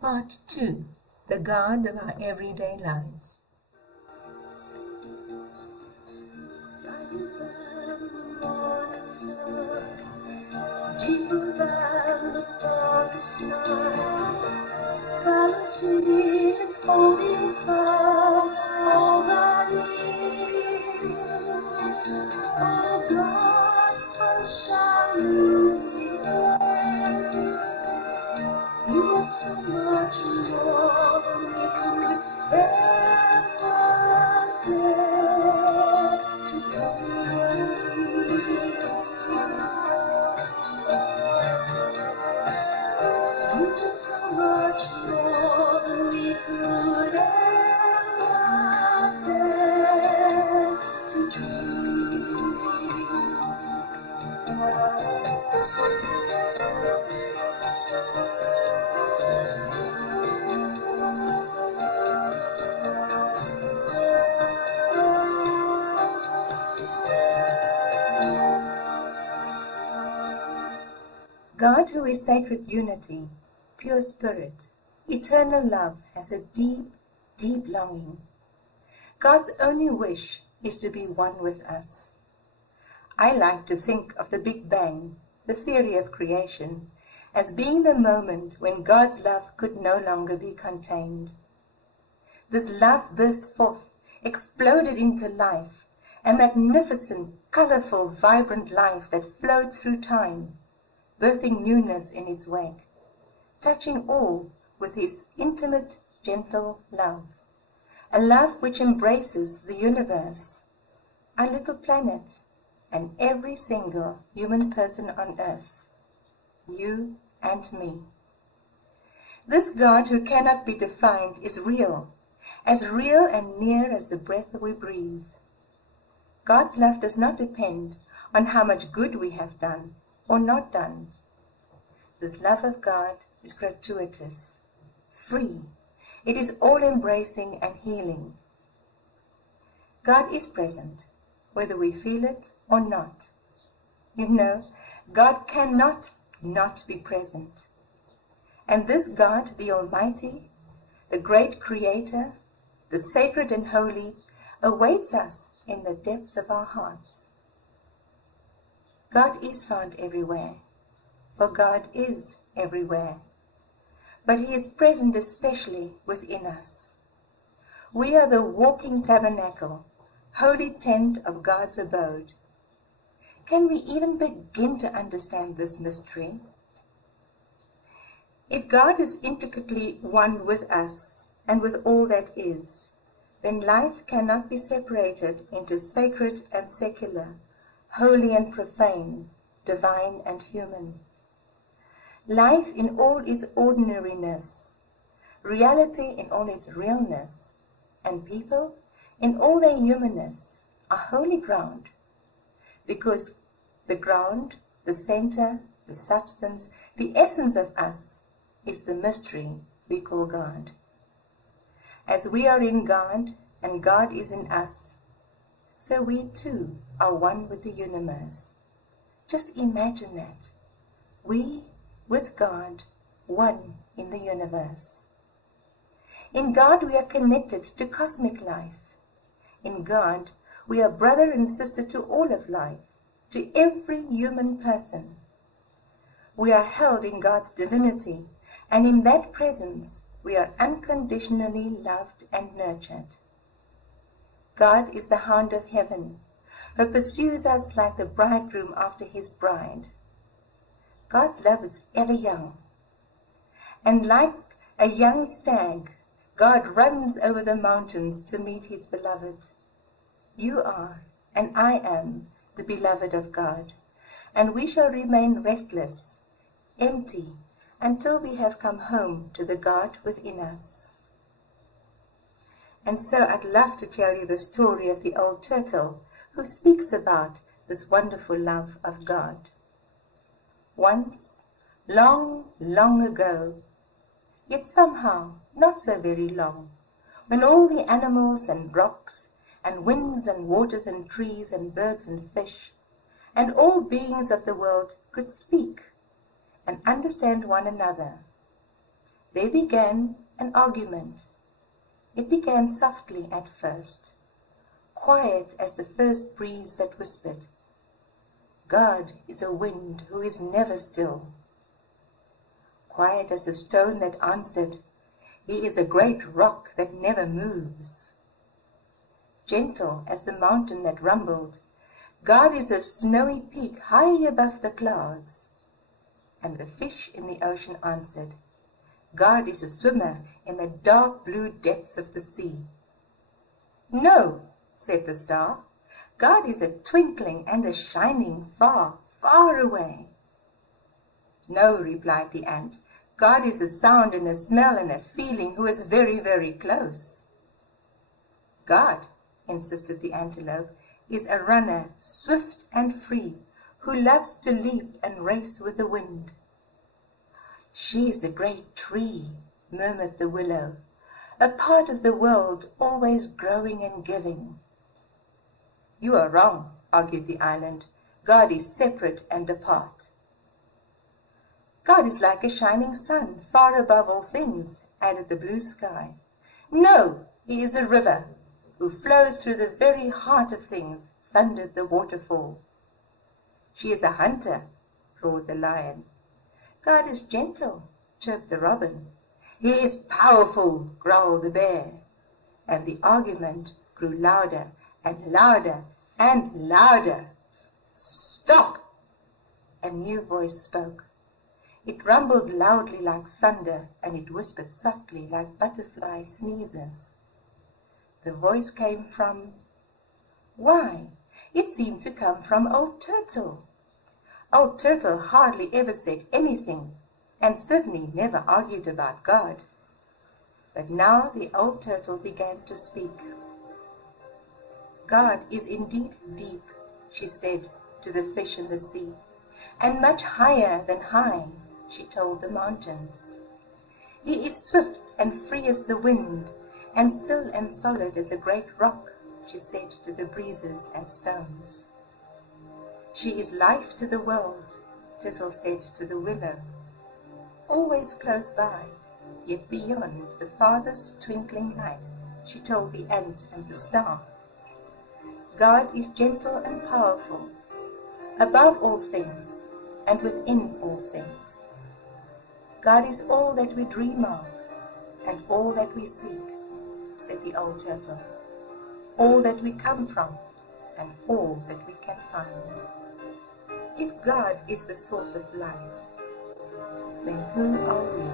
Part 2. The God of our everyday lives. Deeper than the darkest night, galaxy holding firm all that is. Oh God, how shall you be? You are so much more than we could ever dare to dream. You do so much more than we could ever dare to dream. God, who is sacred unity, pure spirit, eternal love, has a deep, deep longing. God's only wish is to be one with us. I like to think of the Big Bang, the theory of creation, as being the moment when God's love could no longer be contained. This love burst forth, exploded into life, a magnificent, colorful, vibrant life that flowed through time, birthing newness in its wake, touching all with his intimate, gentle love, a love which embraces the universe, our little planet, and every single human person on earth, you and me. This God who cannot be defined is real, as real and near as the breath we breathe. God's love does not depend on how much good we have done or not done. This love of God is gratuitous, free. It is all-embracing and healing. God is present, whether we feel it or not. You know, God cannot not be present. And this God, the Almighty, the great Creator, the sacred and holy, awaits us in the depths of our hearts. God is found everywhere, for God is everywhere. But He is present especially within us. We are the walking tabernacle, holy tent of God's abode. Can we even begin to understand this mystery? If God is intricately one with us and with all that is, then life cannot be separated into sacred and secular, holy and profane, divine and human. Life in all its ordinariness, reality in all its realness, and people in all their humanness are holy ground, because the ground, the center, the substance, the essence of us is the mystery we call God. As we are in God and God is in us, so we too are one with the universe. Just imagine that. We with God, one in the universe. In God we are connected to cosmic life. In God we are brother and sister to all of life, to every human person. We are held in God's divinity, and in that presence we are unconditionally loved and nurtured. God is the hound of heaven, who pursues us like the bridegroom after his bride. God's love is ever young, and like a young stag, God runs over the mountains to meet his beloved. You are, and I am, the beloved of God, and we shall remain restless, empty, until we have come home to the God within us. And so I'd love to tell you the story of the old turtle who speaks about this wonderful love of God. Once, long, long ago, yet somehow not so very long, when all the animals and rocks and winds and waters and trees and birds and fish and all beings of the world could speak and understand one another, There began an argument. It began softly at first, quiet as the first breeze that whispered, "God is a wind who is never still." Quiet as a stone that answered, "He is a great rock that never moves." Gentle as the mountain that rumbled, "God is a snowy peak high above the clouds." And the fish in the ocean answered, "God is a swimmer in the dark blue depths of the sea." "No," said the star, "God is a twinkling and a shining far, far away." "No," replied the ant, "God is a sound and a smell and a feeling who is very, very close." "God," insisted the antelope, "is a runner, swift and free, who loves to leap and race with the wind." "She is a great tree," murmured the willow, "a part of the world always growing and giving." "You are wrong," argued the island. "God is separate and apart." "God is like a shining sun, far above all things," added the blue sky. "No, he is a river, who flows through the very heart of things," thundered the waterfall. "She is a hunter," roared the lion. "God is gentle," chirped the robin. "He is powerful," growled the bear. And the argument grew louder and louder and louder. "Stop!" A new voice spoke. It rumbled loudly like thunder, and it whispered softly like butterfly sneezes. The voice came from... Why, it seemed to come from Old Turtle. Old Turtle hardly ever said anything, and certainly never argued about God. But now the Old Turtle began to speak. "God is indeed deep," she said to the fish in the sea, "and much higher than high," she told the mountains. "He is swift and free as the wind, and still and solid as a great rock," she said to the breezes and stones. "She is life to the world," Turtle said to the willow. "Always close by, yet beyond the farthest twinkling light," she told the ant and the star. "God is gentle and powerful, above all things and within all things. God is all that we dream of and all that we seek," said the Old Turtle. "All that we come from and all that we can find. If God is the source of life, then who are we?"